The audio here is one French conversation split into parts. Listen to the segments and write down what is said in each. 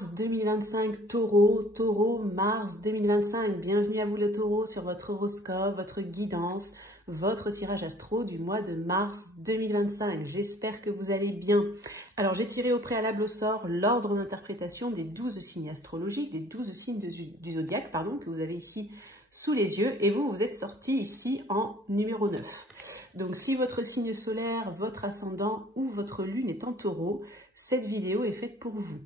Mars 2025, Taureau, Mars 2025. Bienvenue à vous le Taureau sur votre horoscope, votre guidance, votre tirage astro du mois de mars 2025. J'espère que vous allez bien. Alors, j'ai tiré au préalable au sort l'ordre d'interprétation des 12 signes astrologiques, des 12 signes du zodiaque, que vous avez ici sous les yeux. Et vous êtes sorti ici en numéro 9. Donc, si votre signe solaire, votre ascendant ou votre lune est en Taureau, cette vidéo est faite pour vous.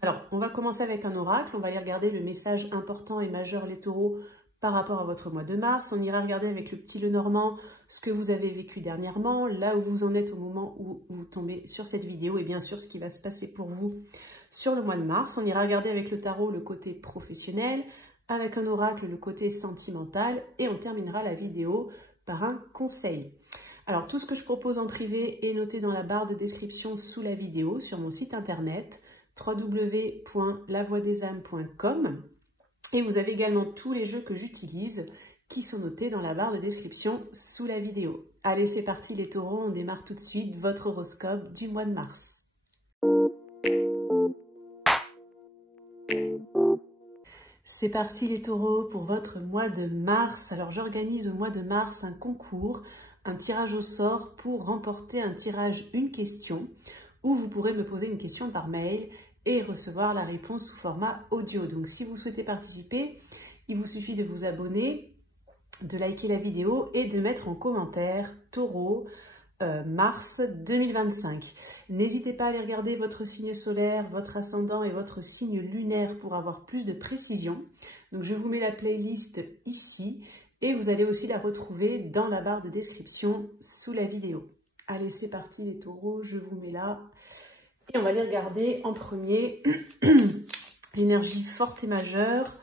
Alors, on va commencer avec un oracle. On va aller regarder le message important et majeur, les taureaux, par rapport à votre mois de mars. On ira regarder avec le petit Lenormand ce que vous avez vécu dernièrement, là où vous en êtes au moment où vous tombez sur cette vidéo et bien sûr ce qui va se passer pour vous sur le mois de mars. On ira regarder avec le tarot le côté professionnel, avec un oracle le côté sentimental et on terminera la vidéo par un conseil. Alors, tout ce que je propose en privé est noté dans la barre de description sous la vidéo sur mon site internet www.lavoidesâmes.com et vous avez également tous les jeux que j'utilise qui sont notés dans la barre de description sous la vidéo. Allez, c'est parti les taureaux, on démarre tout de suite votre horoscope du mois de mars. C'est parti les taureaux pour votre mois de mars. Alors, j'organise au mois de mars un concours, un tirage au sort pour remporter un tirage une question où vous pourrez me poser une question par mail et recevoir la réponse sous format audio. Donc si vous souhaitez participer, il vous suffit de vous abonner, de liker la vidéo et de mettre en commentaire Taureau mars 2025. N'hésitez pas à aller regarder votre signe solaire, votre ascendant et votre signe lunaire pour avoir plus de précision. Donc je vous mets la playlist ici. Et vous allez aussi la retrouver dans la barre de description sous la vidéo. Allez, c'est parti les taureaux, je vous mets là. Et on va aller regarder en premier l'énergie forte et majeure,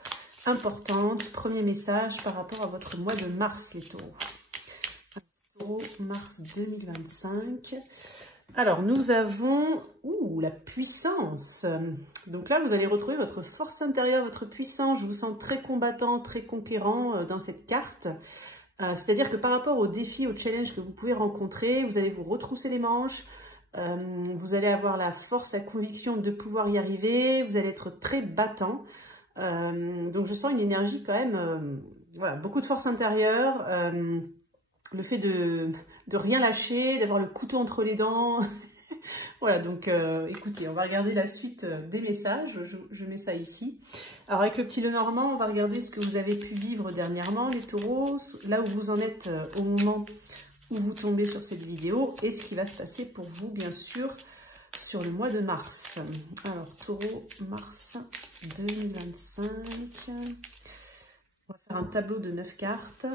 importante. Premier message par rapport à votre mois de mars, les taureaux. Taureau, mars 2025. Alors, nous avons la puissance. Donc là, vous allez retrouver votre force intérieure, votre puissance. Je vous sens très combattant, très conquérant dans cette carte. C'est-à-dire que par rapport aux défis, aux challenges que vous pouvez rencontrer, vous allez vous retrousser les manches. Vous allez avoir la force, la conviction de pouvoir y arriver. Vous allez être très battant. Donc, je sens une énergie quand même, voilà, beaucoup de force intérieure. Le fait de rien lâcher, d'avoir le couteau entre les dents. Voilà, donc écoutez, on va regarder la suite des messages. Je mets ça ici. Alors avec le petit Lenormand, on va regarder ce que vous avez pu vivre dernièrement, les taureaux, là où vous en êtes au moment où vous tombez sur cette vidéo et ce qui va se passer pour vous, bien sûr, sur le mois de mars. Alors, taureau, mars 2025. On va faire un tableau de 9 cartes.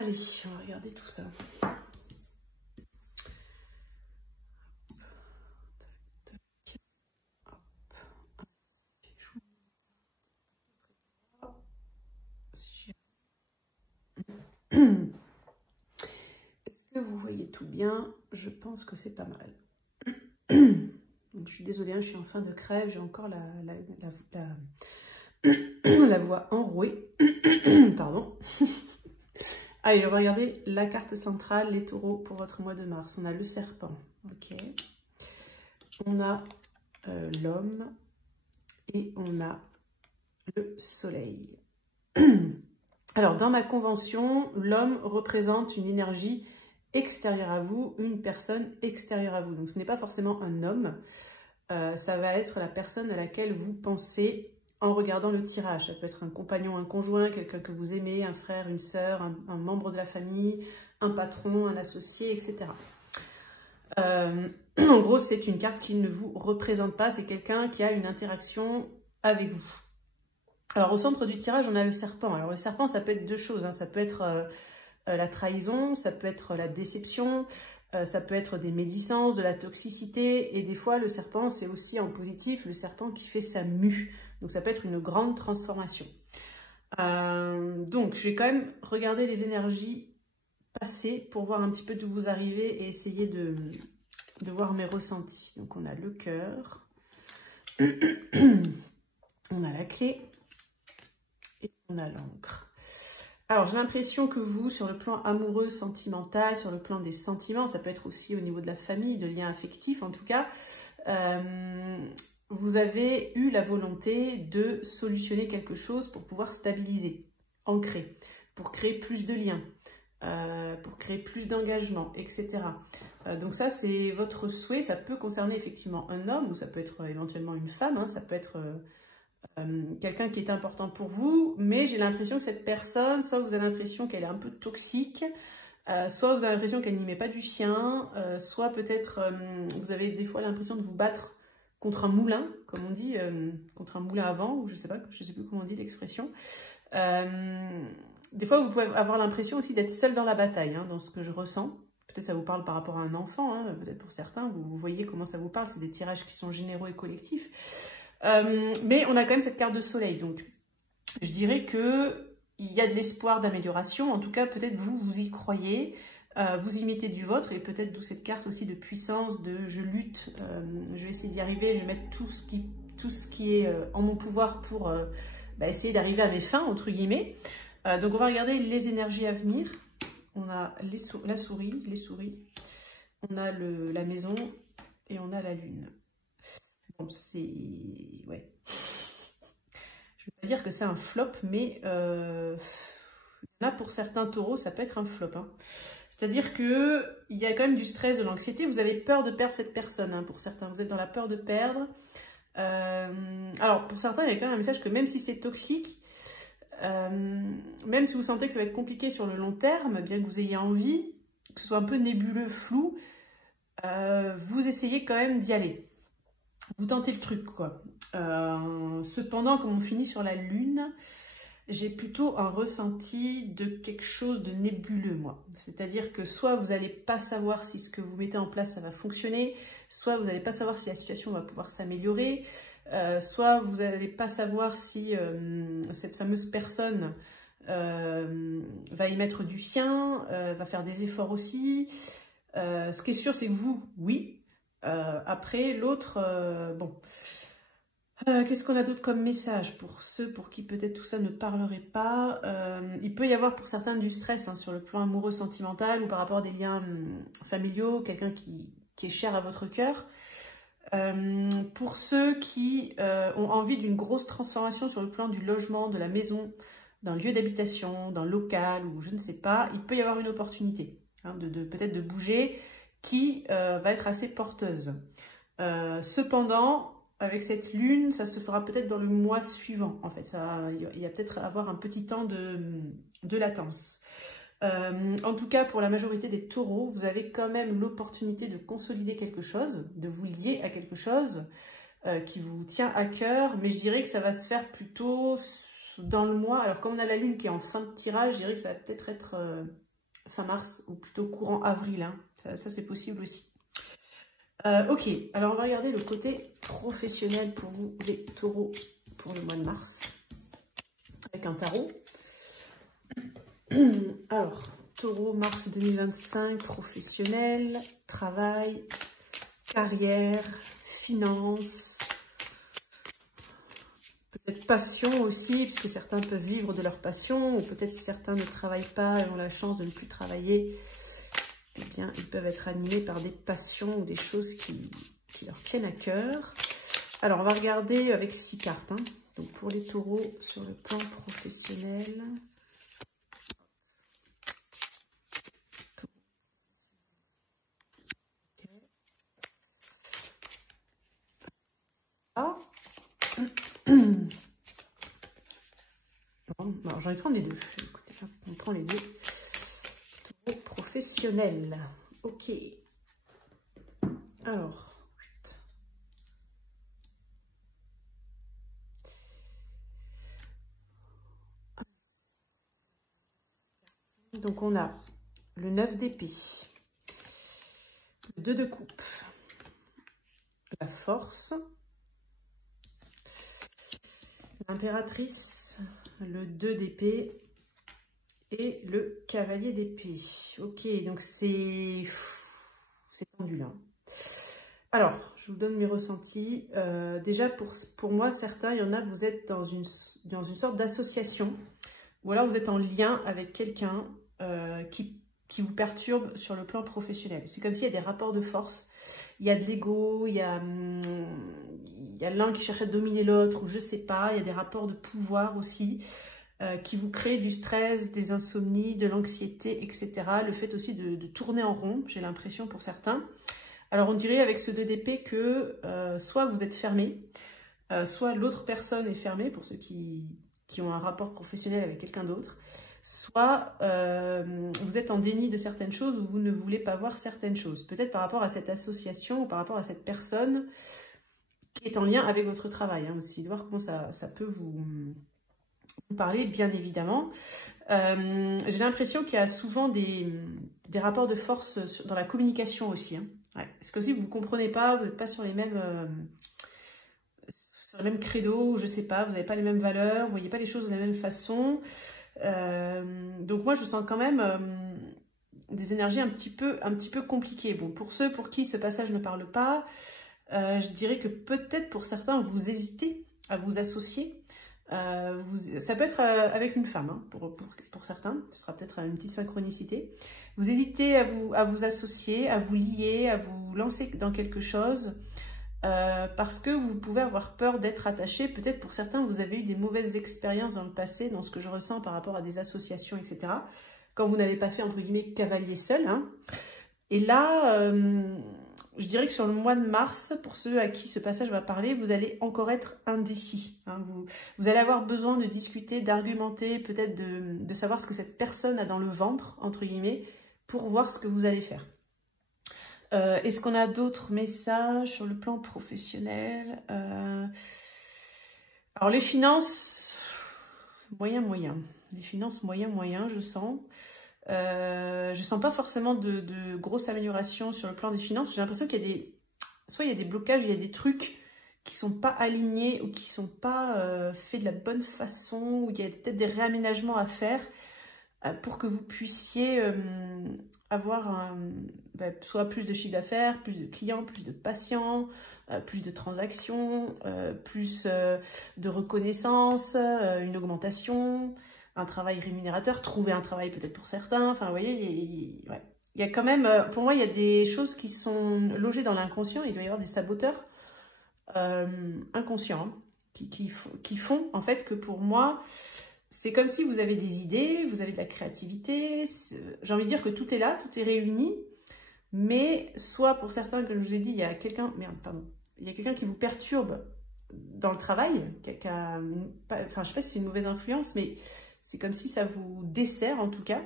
Allez, on va regarder tout ça. Est-ce que vous voyez tout bien? Je pense que c'est pas mal. Donc, je suis désolée, je suis en fin de crève, j'ai encore la voix enrouée. Pardon. Allez, on va regarder la carte centrale, les taureaux, pour votre mois de mars. On a le serpent, ok. On a l'homme et on a le soleil. Alors, dans ma convention, l'homme représente une énergie extérieure à vous, une personne extérieure à vous. Donc, ce n'est pas forcément un homme. Ça va être la personne à laquelle vous pensez en regardant le tirage. Ça peut être un compagnon, un conjoint, quelqu'un que vous aimez, un frère, une sœur, un membre de la famille, un patron, un associé, etc. En gros, c'est une carte qui ne vous représente pas. C'est quelqu'un qui a une interaction avec vous. Alors, au centre du tirage, on a le serpent. Alors, le serpent, ça peut être deux choses, hein. Ça peut être la trahison, ça peut être la déception, ça peut être des médisances, de la toxicité. Et des fois, le serpent, c'est aussi en positif, le serpent qui fait sa mue. Donc, ça peut être une grande transformation. Donc, je vais quand même regarder les énergies passer pour voir un petit peu d'où vous arrivez et essayer de voir mes ressentis. Donc on a le cœur, on a la clé et on a l'encre. Alors, j'ai l'impression que vous, sur le plan amoureux, sentimental, sur le plan des sentiments, ça peut être aussi au niveau de la famille, de liens affectifs en tout cas, vous avez eu la volonté de solutionner quelque chose pour pouvoir stabiliser, ancrer, pour créer plus de liens, pour créer plus d'engagement, etc. Donc ça, c'est votre souhait. Ça peut concerner effectivement un homme ou ça peut être éventuellement une femme, hein, ça peut être... quelqu'un qui est important pour vous, mais j'ai l'impression que cette personne, soit vous avez l'impression qu'elle est un peu toxique, soit vous avez l'impression qu'elle n'y met pas du sien, soit peut-être vous avez des fois l'impression de vous battre contre un moulin, comme on dit, contre un moulin à vent, ou je sais plus comment on dit l'expression. Des fois, vous pouvez avoir l'impression aussi d'être seul dans la bataille, hein, dans ce que je ressens. Peut-être ça vous parle par rapport à un enfant, hein, peut-être pour certains, vous voyez comment ça vous parle, c'est des tirages qui sont généraux et collectifs. Mais on a quand même cette carte de soleil, donc je dirais que il y a de l'espoir d'amélioration. En tout cas, peut-être vous y croyez, vous y mettez du vôtre, et peut-être d'où cette carte aussi de puissance, de je lutte, je vais essayer d'y arriver, je vais mettre tout ce qui est en mon pouvoir pour essayer d'arriver à mes fins, entre guillemets. Donc on va regarder les énergies à venir. On a la souris, les souris, on a la maison et on a la lune. Donc c'est... ouais. Je ne vais pas dire que c'est un flop, mais là pour certains taureaux, ça peut être un flop. Hein. C'est-à-dire qu'il y a quand même du stress, de l'anxiété. Vous avez peur de perdre cette personne, hein, pour certains. Vous êtes dans la peur de perdre. Alors pour certains, il y a quand même un message que même si c'est toxique, même si vous sentez que ça va être compliqué sur le long terme, bien que vous ayez envie, que ce soit un peu nébuleux, flou, vous essayez quand même d'y aller. Vous tentez le truc, quoi. Cependant, comme on finit sur la lune, j'ai plutôt un ressenti de quelque chose de nébuleux, moi. C'est-à-dire que soit vous n'allez pas savoir si ce que vous mettez en place, ça va fonctionner, soit vous n'allez pas savoir si la situation va pouvoir s'améliorer, soit vous n'allez pas savoir si cette fameuse personne va y mettre du sien, va faire des efforts aussi. Ce qui est sûr, c'est que vous, oui. Après, l'autre, bon... qu'est-ce qu'on a d'autre comme message pour ceux pour qui peut-être tout ça ne parlerait pas? Il peut y avoir pour certains du stress, hein, sur le plan amoureux, sentimental ou par rapport à des liens familiaux, quelqu'un qui est cher à votre cœur. Pour ceux qui ont envie d'une grosse transformation sur le plan du logement, de la maison, d'un lieu d'habitation, d'un local ou je ne sais pas, il peut y avoir une opportunité, hein, peut-être de bouger qui va être assez porteuse. Cependant, avec cette lune, ça se fera peut-être dans le mois suivant, en fait. Il y a peut-être avoir un petit temps de latence. En tout cas, pour la majorité des taureaux, vous avez quand même l'opportunité de consolider quelque chose, de vous lier à quelque chose qui vous tient à cœur, mais je dirais que ça va se faire plutôt dans le mois. Alors, comme on a la lune qui est en fin de tirage, je dirais que ça va peut-être être fin mars ou plutôt courant avril. Hein. Ça c'est possible aussi. Ok, alors on va regarder le côté professionnel pour vous, les taureaux, pour le mois de mars, avec un tarot. Alors, taureau, mars 2025, professionnel, travail, carrière, finances, peut-être passion aussi, puisque certains peuvent vivre de leur passion, ou peut-être si certains ne travaillent pas et ont la chance de ne plus travailler, eh bien, ils peuvent être animés par des passions ou des choses qui leur tiennent à cœur. Alors, on va regarder avec 6 cartes. Hein. Donc, pour les taureaux, sur le plan professionnel. Ah. Bon, alors, j'en vais prendre les deux. Écoutez, on prend les deux. Taureau professionnel. Ok. Alors. Donc, on a le 9 d'épée, le 2 de coupe, la force, l'impératrice, le 2 d'épée et le cavalier d'épée. Ok, donc c'est tendu là. Alors, je vous donne mes ressentis. Déjà, pour moi, certains, il y en a, vous êtes dans une sorte d'association, ou alors vous êtes en lien avec quelqu'un qui vous perturbe sur le plan professionnel. C'est comme s'il y a des rapports de force, il y a de l'ego, il y a l'un qui cherche à dominer l'autre, ou je sais pas, il y a des rapports de pouvoir aussi, qui vous créent du stress, des insomnies, de l'anxiété, etc. Le fait aussi de tourner en rond, j'ai l'impression pour certains. Alors on dirait avec ce 2 d'épée que soit vous êtes fermé, soit l'autre personne est fermée, pour ceux qui ont un rapport professionnel avec quelqu'un d'autre, soit vous êtes en déni de certaines choses ou vous ne voulez pas voir certaines choses. Peut-être par rapport à cette association ou par rapport à cette personne qui est en lien avec votre travail, hein, aussi, de voir comment ça peut vous parler, bien évidemment. J'ai l'impression qu'il y a souvent des rapports de force dans la communication aussi. Hein. Ouais. Parce que si vous ne comprenez pas, vous n'êtes pas sur les mêmes credos, je ne sais pas, vous n'avez pas les mêmes valeurs, vous ne voyez pas les choses de la même façon. Donc moi, je sens quand même des énergies un petit peu compliquées. Bon, pour ceux pour qui ce passage ne parle pas, je dirais que peut-être pour certains, vous hésitez à vous associer. Ça peut être avec une femme, hein, pour certains, ce sera peut-être une petite synchronicité. Vous hésitez à vous associer, à vous lier, à vous lancer dans quelque chose, parce que vous pouvez avoir peur d'être attaché. Peut-être pour certains, vous avez eu des mauvaises expériences dans le passé, dans ce que je ressens par rapport à des associations, etc. Quand vous n'avez pas fait, entre guillemets, cavalier seul. Hein. Et là, je dirais que sur le mois de mars, pour ceux à qui ce passage va parler, vous allez encore être indécis. Hein. Vous allez avoir besoin de discuter, d'argumenter, peut-être de savoir ce que cette personne a dans le ventre, entre guillemets, pour voir ce que vous allez faire. Est-ce qu'on a d'autres messages sur le plan professionnel? Alors les finances, moyen. Les finances, moyen, je sens. Je sens pas forcément de grosses améliorations sur le plan des finances. J'ai l'impression qu'il y a soit il y a des blocages, il y a des trucs qui sont pas alignés ou qui sont pas faits de la bonne façon, ou il y a peut-être des réaménagements à faire pour que vous puissiez avoir soit plus de chiffre d'affaires, plus de clients, plus de patients, plus de transactions, plus de reconnaissance, une augmentation, un travail rémunérateur, trouver un travail peut-être pour certains. Enfin, vous voyez, il y a quand même, pour moi, il y a des choses qui sont logées dans l'inconscient. Il doit y avoir des saboteurs inconscients qui font, en fait, que pour moi, c'est comme si vous avez des idées, vous avez de la créativité. J'ai envie de dire que tout est là, tout est réuni. Mais soit pour certains, comme je vous ai dit, il y a quelqu'un... Merde, pardon. Il y a quelqu'un qui vous perturbe dans le travail. Enfin, je sais pas si c'est une mauvaise influence, mais c'est comme si ça vous dessert, en tout cas.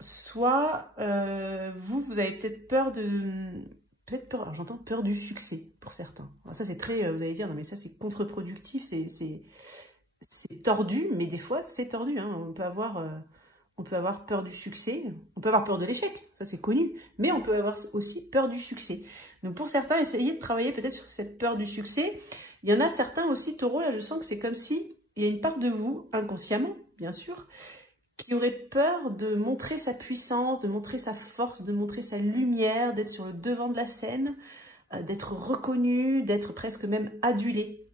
Soit vous avez peut-être peur de... Peut-être peur, j'entends peur du succès pour certains. Alors ça, c'est très... vous allez dire, non mais ça, c'est contre-productif, c'est tordu, mais des fois, c'est tordu. Hein. On peut avoir peur du succès, on peut avoir peur de l'échec, ça c'est connu, mais on peut avoir aussi peur du succès. Donc pour certains, essayez de travailler peut-être sur cette peur du succès. Il y en a certains aussi, taureaux, là je sens que c'est comme si il y a une part de vous, inconsciemment, bien sûr, qui aurait peur de montrer sa puissance, de montrer sa force, de montrer sa lumière, d'être sur le devant de la scène, d'être reconnu, d'être presque même adulé.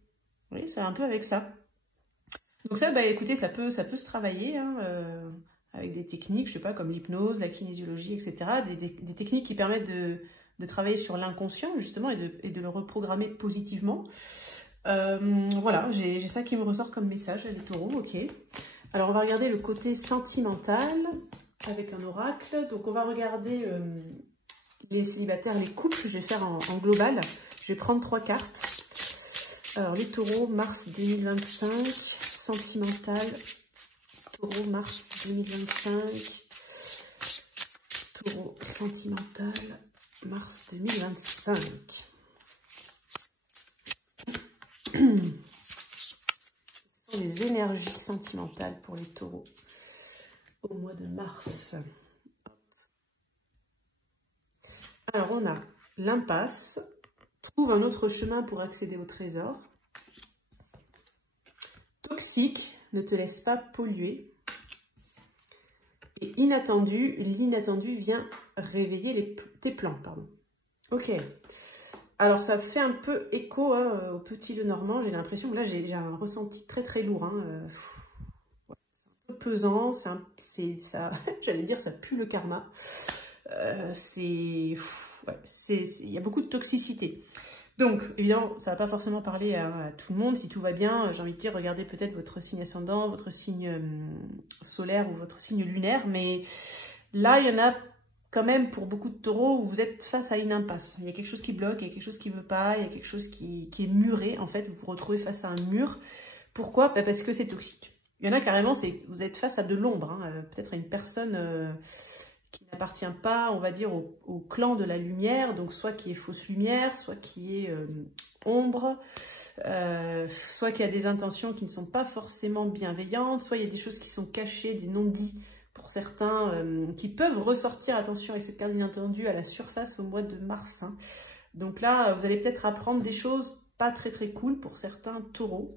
Vous voyez, c'est un peu avec ça. Donc ça, écoutez, ça peut se travailler, hein, avec des techniques, je sais pas, comme l'hypnose, la kinésiologie, etc. Des techniques qui permettent de travailler sur l'inconscient, justement, et de le reprogrammer positivement. Voilà, j'ai ça qui me ressort comme message, les taureaux, ok. Alors, on va regarder le côté sentimental avec un oracle. Donc, on va regarder les célibataires, les couples. Je vais faire en global. Je vais prendre 3 cartes. Alors, les taureaux, mars 2025, sentimental, taureau, mars 2025, taureau, sentimental, mars 2025. Les énergies sentimentales pour les taureaux au mois de mars. Alors, on a l'impasse. Trouve un autre chemin pour accéder au trésor. Toxique, ne te laisse pas polluer. Et inattendu, l'inattendu vient réveiller tes plans, pardon. Ok. Alors, ça fait un peu écho hein, au petit Lenormand. J'ai l'impression que là, j'ai un ressenti très, très lourd. Hein. C'est un peu pesant. Ça, j'allais dire, ça pue le karma. Il y a beaucoup de toxicité. Donc, évidemment, ça ne va pas forcément parler à tout le monde. Si tout va bien, j'ai envie de dire, regardez peut-être votre signe ascendant, votre signe solaire ou votre signe lunaire. Mais là, il y en a quand même pour beaucoup de taureaux où vous êtes face à une impasse. Il y a quelque chose qui bloque, il y a quelque chose qui ne veut pas, il y a quelque chose qui est muré. En fait, vous vous retrouvez face à un mur. Pourquoi? Bah parce que c'est toxique. Il y en a carrément, vous êtes face à de l'ombre. Hein, peut-être à une personne... qui n'appartient pas, on va dire, au clan de la lumière, donc soit qui est fausse lumière, soit qui est ombre, soit qui a des intentions qui ne sont pas forcément bienveillantes, soit il y a des choses qui sont cachées, des non-dits pour certains, qui peuvent ressortir, attention avec cette carte inattendue, à la surface au mois de mars. Hein. Donc là, vous allez peut-être apprendre des choses pas très très cool pour certains taureaux.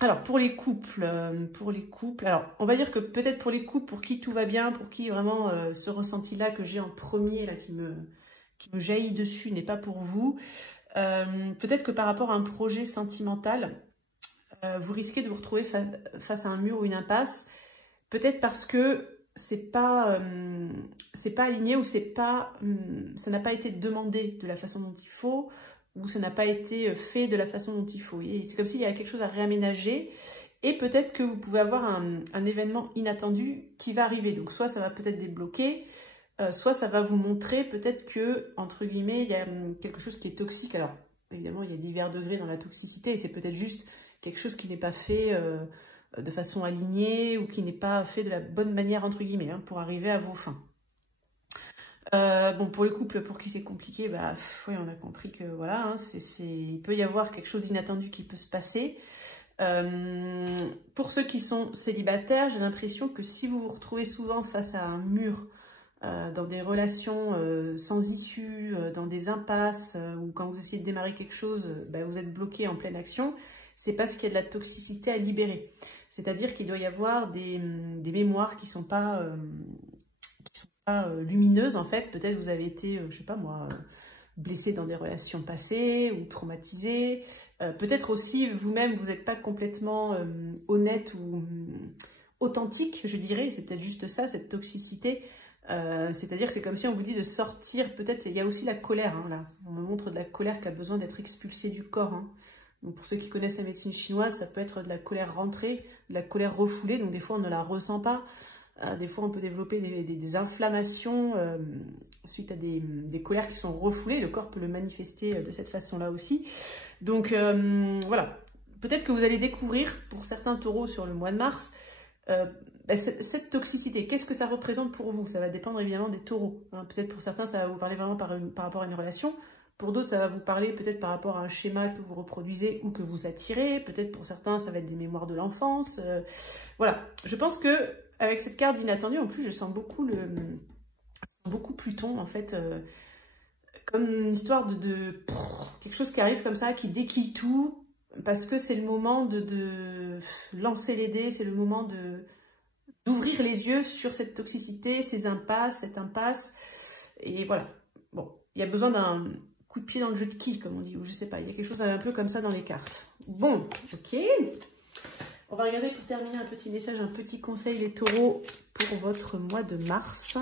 Alors, pour les couples, alors, on va dire que peut-être pour les couples, pour qui tout va bien, pour qui vraiment ce ressenti-là que j'ai en premier, là, qui me jaillit dessus, n'est pas pour vous. Peut-être que par rapport à un projet sentimental, vous risquez de vous retrouver face à un mur ou une impasse, peut-être parce que c'est pas aligné ou ça n'a pas été demandé de la façon dont il faut, ou ça n'a pas été fait de la façon dont il faut. C'est comme s'il y avait quelque chose à réaménager, et peut-être que vous pouvez avoir un événement inattendu qui va arriver. Donc soit ça va peut-être débloquer, soit ça va vous montrer peut-être que, entre guillemets, il y a quelque chose qui est toxique. Alors, évidemment, il y a divers degrés dans la toxicité, et c'est peut-être juste quelque chose qui n'est pas fait de façon alignée, ou qui n'est pas fait de la bonne manière, entre guillemets, hein, pour arriver à vos fins. Bon, pour les couples pour qui c'est compliqué, bah, oui, on a compris que voilà, hein, il peut y avoir quelque chose d'inattendu qui peut se passer. Pour ceux qui sont célibataires, j'ai l'impression que si vous vous retrouvez souvent face à un mur, dans des relations sans issue, dans des impasses, ou quand vous essayez de démarrer quelque chose, bah, vous êtes bloqué en pleine action, c'est parce qu'il y a de la toxicité à libérer. C'est-à-dire qu'il doit y avoir des mémoires qui sont pas lumineuses, en fait. Peut-être vous avez été, je sais pas moi, blessé dans des relations passées ou traumatisé. Peut-être aussi vous-même, vous n'êtes pas complètement honnête ou authentique, je dirais. C'est peut-être juste ça, cette toxicité. C'est-à-dire que c'est comme si on vous dit de sortir. Peut-être, il y a aussi la colère, hein, là. On me montre de la colère qui a besoin d'être expulsée du corps. Hein. Donc pour ceux qui connaissent la médecine chinoise, ça peut être de la colère rentrée, de la colère refoulée. Donc des fois, on ne la ressent pas. Des fois, on peut développer des inflammations suite à des colères qui sont refoulées. Le corps peut le manifester de cette façon-là aussi. Donc, voilà. Peut-être que vous allez découvrir, pour certains taureaux sur le mois de mars, cette toxicité. Qu'est-ce que ça représente pour vous? Ça va dépendre évidemment des taureaux. Hein. Peut-être pour certains, ça va vous parler vraiment par rapport à une relation. Pour d'autres, ça va vous parler peut-être par rapport à un schéma que vous reproduisez ou que vous attirez. Peut-être pour certains, ça va être des mémoires de l'enfance. Voilà. Je pense que avec cette carte d'inattendu, en plus, je sens beaucoup Pluton, en fait, comme une histoire de quelque chose qui arrive comme ça, qui déquille tout, parce que c'est le moment de lancer les dés, c'est le moment d'ouvrir les yeux sur cette toxicité, ces impasses, cette impasse, et voilà. Bon, il y a besoin d'un coup de pied dans le jeu de quilles, comme on dit, ou je sais pas, il y a quelque chose un peu comme ça dans les cartes. Bon, ok. On va regarder pour terminer un petit message, un petit conseil, les taureaux, pour votre mois de mars.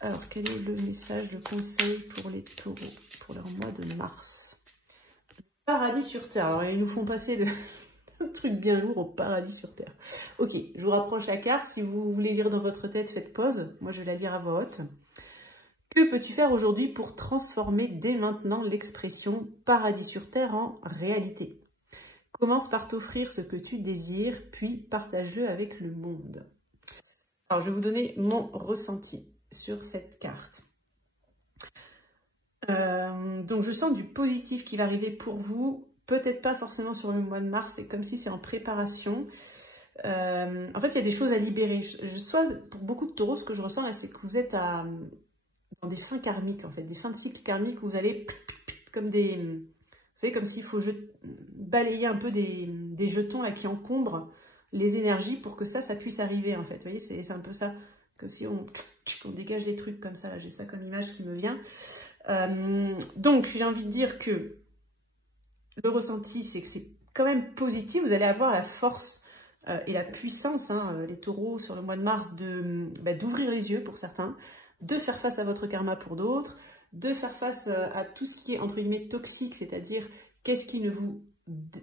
Alors, quel est le message, le conseil pour les taureaux, pour leur mois de mars? Paradis sur Terre. Alors, ils nous font passer de truc bien lourd au paradis sur Terre. Ok, je vous rapproche la carte. Si vous voulez lire dans votre tête, faites pause. Moi, je vais la lire à voix haute. Que peux-tu faire aujourd'hui pour transformer dès maintenant l'expression paradis sur Terre en réalité? Commence par t'offrir ce que tu désires, puis partage-le avec le monde. Alors, je vais vous donner mon ressenti sur cette carte. Donc, je sens du positif qui va arriver pour vous. Peut-être pas forcément sur le mois de mars, c'est comme si c'est en préparation. En fait, il y a des choses à libérer. Pour beaucoup de taureaux, ce que je ressens là, c'est que vous êtes dans des fins karmiques, en fait, des fins de cycle karmique où vous allez comme des... Vous savez, comme s'il faut balayer un peu des jetons là, qui encombrent les énergies pour que ça puisse arriver en fait. Vous voyez, c'est un peu ça, comme si on dégage des trucs comme ça, là j'ai ça comme image qui me vient. Donc j'ai envie de dire que le ressenti, c'est que c'est quand même positif, vous allez avoir la force et la puissance, hein, les taureaux sur le mois de mars, d'ouvrir les yeux pour certains, de faire face à votre karma pour d'autres, de faire face à tout ce qui est entre guillemets toxique, c'est-à-dire qu'est-ce qui ne vous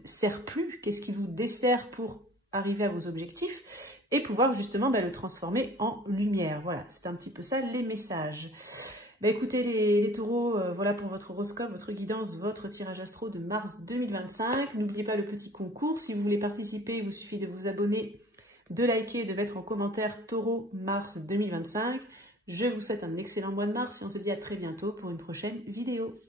sert plus, qu'est-ce qui vous dessert pour arriver à vos objectifs, et pouvoir justement le transformer en lumière. Voilà, c'est un petit peu ça les messages. Écoutez les taureaux, voilà pour votre horoscope, votre guidance, votre tirage astro de mars 2025. N'oubliez pas le petit concours. Si vous voulez participer, il vous suffit de vous abonner, de liker et de mettre en commentaire taureau mars 2025. Je vous souhaite un excellent mois de mars et on se dit à très bientôt pour une prochaine vidéo.